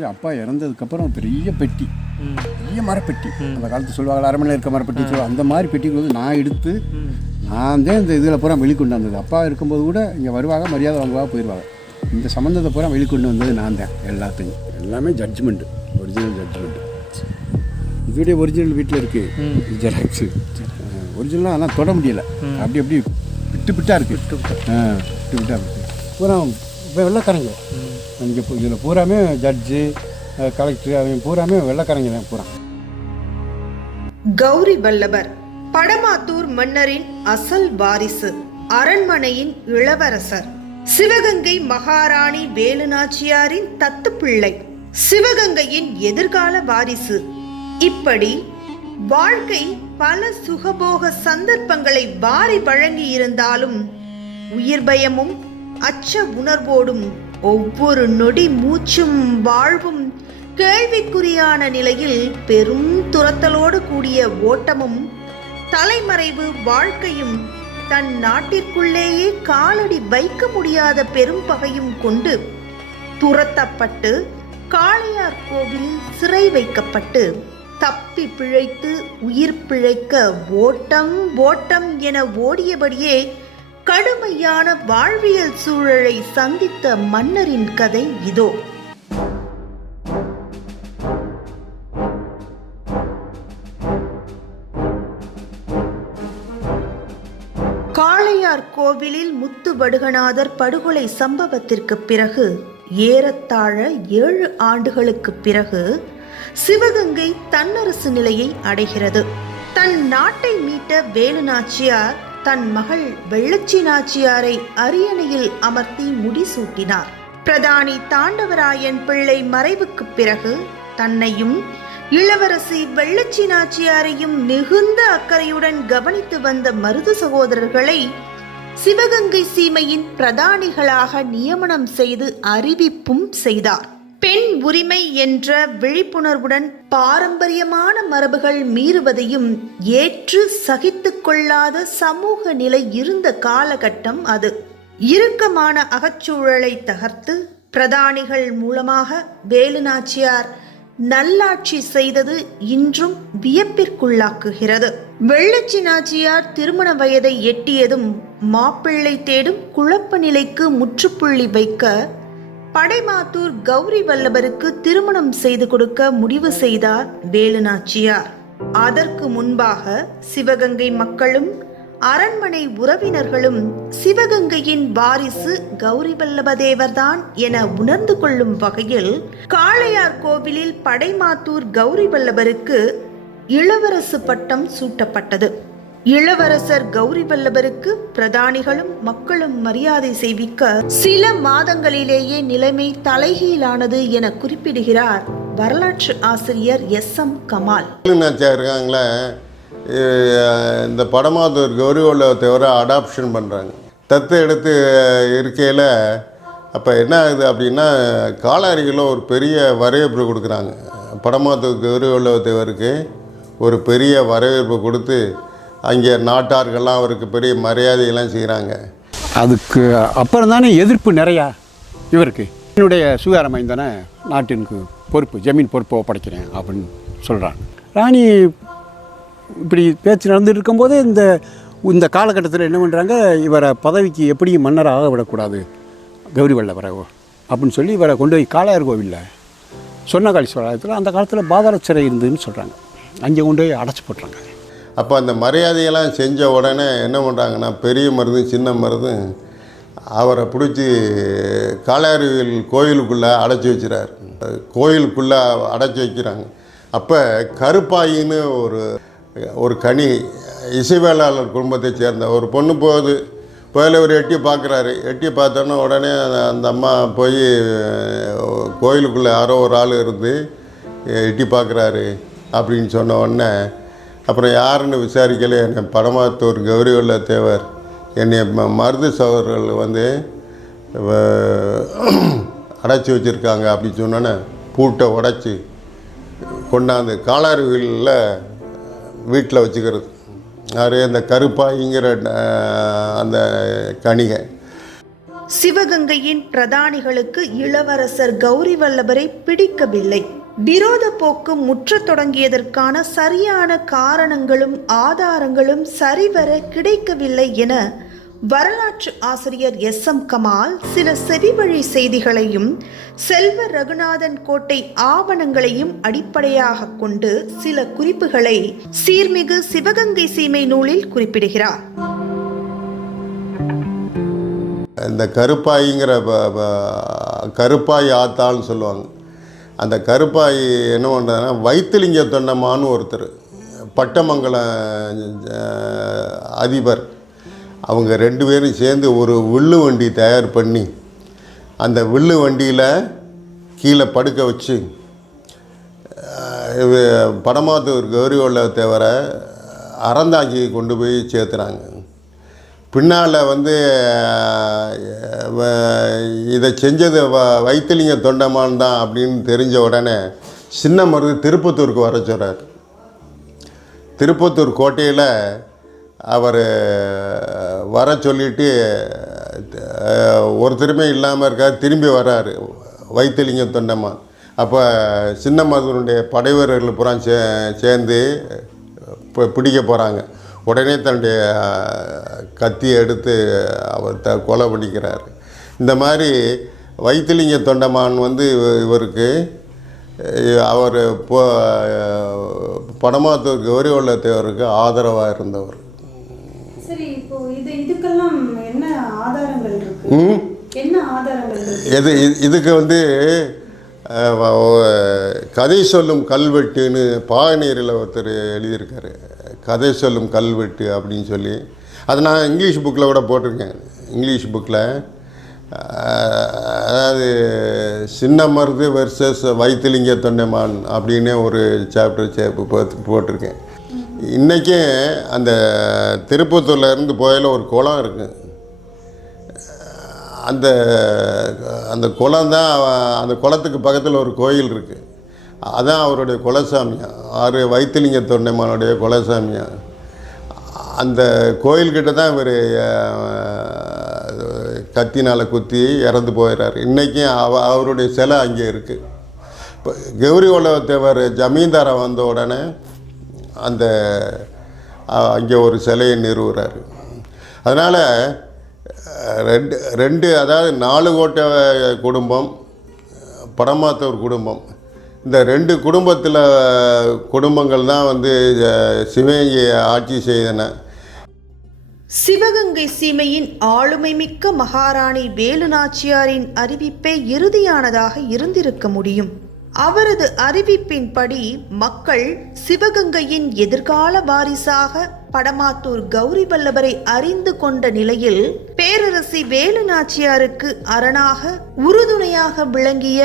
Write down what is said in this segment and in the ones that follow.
வந்து அப்பா இறந்ததுக்கப்புறம் பெரிய பெட்டி, பெரிய மரப்பெட்டி, அந்த காலத்து சொல்லுவாங்க அரண்மனையில் இருக்க மரப்பெட்டி சொல்லுவாங்க, அந்த மாதிரி பெட்டிக்கு வந்து நான் எடுத்து நான் தான் இந்த இதில் பூரா வெளிக்கொண்டு வந்தது. அப்பா இருக்கும்போது கூட இங்கே வருவாங்க, மரியாதை வாங்குவாங்க, போயிடுவாங்க. இந்த சம்மந்தத்தை பூரா வெளிக்கொண்டு வந்தது நான் தான். எல்லாத்தையும் எல்லாமே ஜட்ஜ்மெண்ட்டு, ஒரிஜினல் ஜட்ஜ்மெண்ட்டு. இதோடைய ஒரிஜினல் வீட்டில் இருக்குது ஜெராக்ஸு. ஒரிஜினலாக ஆனால் தொட முடியலை, அப்படி அப்படி விட்டு விட்டாக இருக்குது. விட்டு விட்டாக இருக்குது பூரா. இப்போ வெள்ளைக்காரங்க இங்கே இதில் பூராமே ஜட்ஜு, கலெக்டர், அவங்க பூராமே வெள்ளைக்காரங்க தான் பூரா. கௌரி வல்லபர் படமாத்தூர் மன்னரின் அசல் வாரிசு, அரண்மனையின் இளவரசர், சிவகங்கை மகாராணி வேலுநாச்சியாரின் தத்து பிள்ளை, சிவகங்கையின் எதிர்கால வாரிசு. இப்படி வாழ்க்கை பல சுகபோக சந்தர்ப்பங்களை வாரி வழங்கி இருந்தாலும் உயிர் பயமும் அச்ச உணர்வோடும் ஒவ்வொரு நொடி மூச்சும் வாழ்வும் கேள்விக்குறியான நிலையில் பெரும் துரத்தலோடு கூடிய ஓட்டமும் தலைமறைவு வாழ்க்கையும் தன் நாட்டிற்குள்ளேயே காலடி வைக்க முடியாத பெரும் பகையும் கொண்டு துரத்தப்பட்டு காளையார் கோவில் சிறை வைக்கப்பட்டு தப்பி பிழைத்து உயிர் பிழைக்க ஓட்டம் ஓட்டம் என ஓடியபடியே கடுமையான வாழ்வியல் சூழலை சந்தித்த மன்னரின் கதை இதோ. காளையார் கோவிலில் முத்து வடுகநாதர் படுகொலை சம்பவத்திற்கு பிறகு ஏறத்தாழ 7 ஆண்டுகளுக்கு பிறகு சிவகங்கை தன்னரசு நிலையை அடைகிறது. தன் நாட்டை மீட்ட வேலுநாச்சியார் தன் மகள் வெள்ளச்சி நாச்சியாரை அரியணையில் அமர்த்தி முடிசூட்டினார். பிரதானி தாண்டவராயன் பிள்ளை மறைவுக்கு பிறகு தன்னையும் இளவரசி வெள்ளச்சி நாச்சியாரையும் மிகுந்த அக்கறையுடன் கவனித்து வந்த மருது சகோதரர்களை சிவகங்கை சீமையின் பிரதானிகளாக நியமனம் செய்து அறிவிப்பும் செய்தார். பெண் உரிமை என்ற விழிப்புணர்வுடன் பாரம்பரியமான மரபுகள் மீறுவதையும் ஏற்று சகித்து கொள்ளாத சமூக நிலை இருந்த காலகட்டம் அது. இறுக்கமான அகச்சூழலை தகர்த்து பிரதானிகள் மூலமாக வேலுநாச்சியார் நல்லாட்சி செய்தது இன்றும் வியப்பிற்குள்ளாக்குகிறது. வெள்ளச்சி நாச்சியார் திருமண வயதை எட்டியதும் மாப்பிள்ளை தேடும் குழப்ப நிலைக்கு முற்றுப்புள்ளி வைக்க படைமாத்தூர் கௌரி வல்லபருக்கு திருமணம் செய்து கொடுக்க முடிவு செய்தார் வேலுநாச்சியார். அதற்கு முன்பாக சிவகங்கை மக்களும் அரண்மனை உறவினர்களும் சிவகங்கையின் வாரிசு கௌரி வல்லபதேவர்தான் என உணர்ந்து கொள்ளும் வகையில் காளையார் கோவிலில் படைமாத்தூர் கௌரி வல்லபருக்கு இளவரசு பட்டம் சூட்டப்பட்டது. இளவரசர் கௌரி வல்லபருக்கு பிரதானிகளும் மக்களும் மரியாதை செய்விக்க சில மாதங்களிலேயே நிலைமை தலைகீழானது என குறிப்பிடுகிறார் வரலாற்று ஆசிரியர் எஸ்.எம். கமால். இருக்காங்களே, இந்த படமாத்தூர் கௌரி வல்லபத்தேவரை அடாப்ஷன் பண்ணுறாங்க, தத்து எடுத்து இருக்கையில். அப்போ என்ன ஆகுது அப்படின்னா, காலாரிகளில் ஒரு பெரிய வரவேற்பு கொடுக்குறாங்க. படமாத்தூர் கௌரி வல்லபத்தேவருக்கு ஒரு பெரிய வரவேற்பு கொடுத்து அங்கே நாட்டார்கள்லாம் அவருக்கு பெரிய மரியாதையெல்லாம் செய்கிறாங்க. அதுக்கு அப்புறம் தானே எதிர்ப்பு நிறையா இவருக்கு. என்னுடைய சுகாரமாய் தானே நாட்டிற்கு பொறுப்பு, ஜமீன் பொறுப்பை ஒப்படைக்கிறேன் அப்படின்னு சொல்கிறாங்க. ராணி இப்படி பேச்சு நடந்துட்டு இருக்கும்போதே இந்த காலகட்டத்தில் என்ன பண்ணுறாங்க, இவரை பதவிக்கு எப்படியும் மன்னராக விடக்கூடாது கௌரி வல்லபரை அப்படின்னு சொல்லி இவரை கொண்டு போய் காளையார் கோவிலில் சொன்னகாலீஸ்வரத்தில் அந்த காலத்தில் பாதாள சிறை இருந்ததுன்னு சொல்கிறாங்க, அங்கே கொண்டு போய் அடைச்சி போட்டுறாங்க. அப்போ அந்த மரியாதையெல்லாம் செஞ்ச உடனே என்ன பண்ணுறாங்கன்னா, பெரிய மருதும் சின்ன மருதும் அவரை பிடிச்சி காளையார் கோயிலுக்குள்ளே அடைச்சி வச்சுறாரு. கோயிலுக்குள்ளே அடைச்சி வைக்கிறாங்க. அப்போ கருப்பாயின்னு ஒரு கனி இசைவேளாளர் குடும்பத்தை சேர்ந்த ஒரு பொண்ணு போகுது. போயில ஒரு எட்டி பார்க்குறாரு. எட்டி பார்த்தோன்னா உடனே அந்த அம்மா போய் கோயிலுக்குள்ளே யாரோ ஒரு ஆள் இருந்து எட்டி பார்க்குறாரு அப்படின்னு சொன்ன உடனே, அப்புறம் யாருன்னு விசாரிக்கல, என்னை படமாத்தூர் கௌரி வல்லபத்தேவர் என்னை மருது சகோதரர்கள் வந்து அடைச்சி வச்சுருக்காங்க அப்படின்னு சொன்னோன்னே பூட்டை உடைச்சி கொண்டாந்து காளாறுகளில் வீட்டில் வச்சுக்கிறது. யார்? அந்த கருப்பாய்ங்கிற அந்த கணிகை. சிவகங்கையின் பிரதானிகளுக்கு இளவரசர் கௌரி வல்லபரை பிடிக்கவில்லை. விரோத போக்கு முற்றத் தொடங்கியதற்கான சரியான காரணங்களும் ஆதாரங்களும் சரிவர கிடைக்கவில்லை என வரலாற்று ஆசிரியர் SM கமால் சில செவிவழி செய்திகளையும் செல்வ ரகுநாதன் கோட்டை ஆவணங்களையும் அடிப்படையாக கொண்டு சில குறிப்புகளை சீர்மிகு சிவகங்கை சீமை நூலில் குறிப்பிடுகிறார். இந்த கருப்பாய்ங்கிற கருப்பாய் ஆத்தாள்னு சொல்லுவாங்க. அந்த கருப்பாய் என்ன பண்ணுறதுன்னா வைத்திலிங்க தொண்டமான்னு ஒருத்தர் பட்டமங்கலம் அதிபர், அவங்க 2 பேரும் சேர்ந்து ஒரு வில்லு வண்டி தயார் பண்ணி அந்த வில்லு வண்டியில் கீழே படுக்க வச்சு படமாத்தூர் கௌரி வல்லபத்தேவரை அறந்தாங்கி கொண்டு போய் சேர்த்துறாங்க. பின்னால் வந்து இதை செஞ்சது வைத்திலிங்க தொண்டமான் தான் அப்படின்னு தெரிஞ்ச உடனே சின்ன மருது திருப்பத்தூருக்கு வர சொல்கிறார். திருப்பத்தூர் கோட்டையில் அவர் வர சொல்லிவிட்டு ஒருத்தருமே இல்லாமல் இருக்கார். திரும்பி வர்றார் வைத்திலிங்க தொண்டமான். அப்போ சின்ன மருதனுடைய படைவீரர்கள் புறா சேர்ந்து பிடிக்க போகிறாங்க. உடனே தன்னுடைய கத்தியை எடுத்து அவர் கொலை பண்ணிக்கிறார். இந்த மாதிரி வைத்திலிங்க தொண்டமான் வந்து இவருக்கு அவர் படமாத்தூர் கௌரி வல்லபத்தேவருக்கு ஆதரவாக இருந்தவர். சரி, இப்போ இதுக்கெல்லாம் என்ன ஆதாரங்கள் இருக்கு? என்ன ஆதாரங்கள் இருக்கு? இதுக்கு வந்து கதை சொல்லும் கல்வெட்டுன்னு பாகனீரில் ஒருத்தர் எழுதியிருக்காரு. கதை சொல்லும் கல்வெட்டு அப்படின்னு சொல்லி அதை நான் இங்கிலீஷ் புக்கில் கூட போட்டிருக்கேன். இங்கிலீஷ் புக்கில் அதாவது சின்ன மருது வெர்சஸ் வைத்திலிங்க தொண்டமான் அப்படின்னு ஒரு சாப்டர் போட்டிருக்கேன். இன்றைக்கே அந்த திருப்பத்தூர்லேருந்து போயில ஒரு குளம் இருக்குது. அந்த குளம் தான், அந்த குளத்துக்கு பக்கத்தில் ஒரு கோயில் இருக்குது. அதான் அவருடைய குலசாமியா, வைத்திலிங்க தொண்டமானுடைய குலசாமியா. அந்த கோயில்கிட்ட தான் இவர் கத்தினால் குத்தி இறந்து போயிடுறார். இன்றைக்கும் அவருடைய சிலை அங்கே இருக்குது. இப்போ கௌரி வல்லபத்தேவர் ஜமீன்தாரை வந்த உடனே அந்த அங்கே ஒரு சிலையை நிறுவுறார். அதனால் ரெண்டு அதாவது 4 கோட்டை குடும்பம், படமாத்தூர் குடும்பம், இந்த 2 குடும்பங்கள் தான் வந்து சிவகங்கையை ஆட்சி செய்தன. சிவகங்கை சீமையின் ஆளுமை மிக்க மகாராணி வேலு நாச்சியாரின் அறிவிப்பே இறுதியானதாக இருந்திருக்க முடியும். அவரது அறிவிப்பின்படி மக்கள் சிவகங்கையின் எதிர்கால வாரிசாக படமாத்தூர் கௌரி வல்லபரை அறிந்து கொண்ட நிலையில் பேரரசி வேலு நாச்சியாருக்கு அரணாக உறுதுணையாக விளங்கிய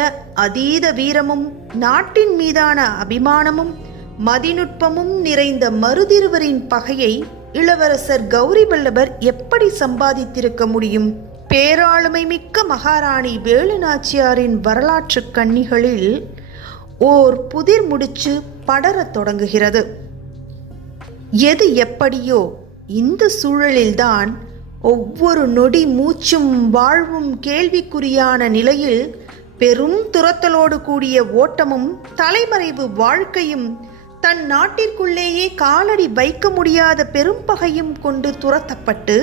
அதீத வீரமும் நாட்டின் மீதான அபிமானமும் மதிநுட்பமும் நிறைந்த மருதிருவரின் பகையை இளவரசர் கௌரி வல்லபர் எப்படி சம்பாதித்திருக்க முடியும்? பேராளுமை மிக்க மகாராணி வேலு நாச்சியாரின் வரலாற்று கண்ணிகளில் ஓர் புதிர் முடிச்சு படரத் தொடங்குகிறது. எது எப்படியோ இந்த சூழலில்தான் ஒவ்வொரு நொடி மூச்சும் வாழ்வும் கேள்விக்குறியான நிலையில் பெரும் துரத்தலோடு கூடிய ஓட்டமும் தலைமறைவு வாழ்க்கையும் தன் நாட்டிற்குள்ளேயே காலடி வைக்க முடியாத பெரும் பகையும் கொண்டு துரத்தப்பட்டு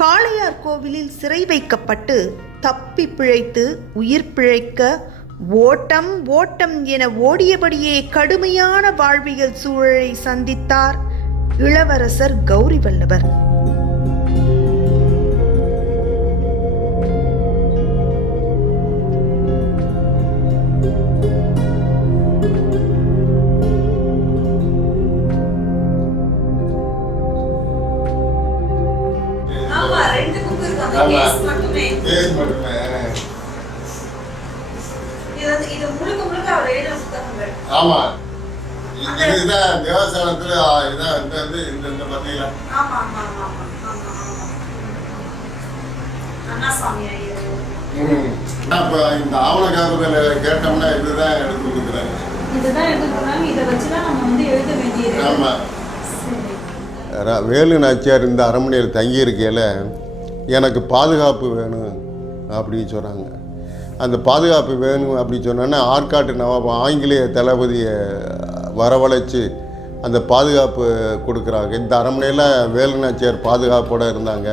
காளையார் கோவிலில் சிறை வைக்கப்பட்டு தப்பி பிழைத்து உயிர் பிழைக்க ஓட்டம் ஓட்டம் என ஓடியபடியே கடுமையான வாழ்வியல் சூழலை சந்தித்தார் இளவரசர் கௌரி வல்லபர். ஆமா, இதுதான் தேவஸ்தானத்துல இதான் இந்த பத்தியில. இப்ப இந்த ஆவண காப்பதில் கேட்டோம்னா இதுதான் எடுத்து கொடுக்குறாங்க. ஆமா, வேலு நாச்சியார் இந்த அரண்மனையில் தங்கியிருக்கையில் எனக்கு பாதுகாப்பு வேணும், அப்படின்னு சொன்னாங்க. அந்த பாதுகாப்பு வேணும் அப்படின்னு சொன்னோன்னா ஆற்காட்டு நவாப் ஆங்கிலேய தளபதியை வரவழைச்சி அந்த பாதுகாப்பு கொடுக்குறாங்க. இந்த அரண்மனையில் வேலுநாச்சியார் பாதுகாப்போடு இருந்தாங்க.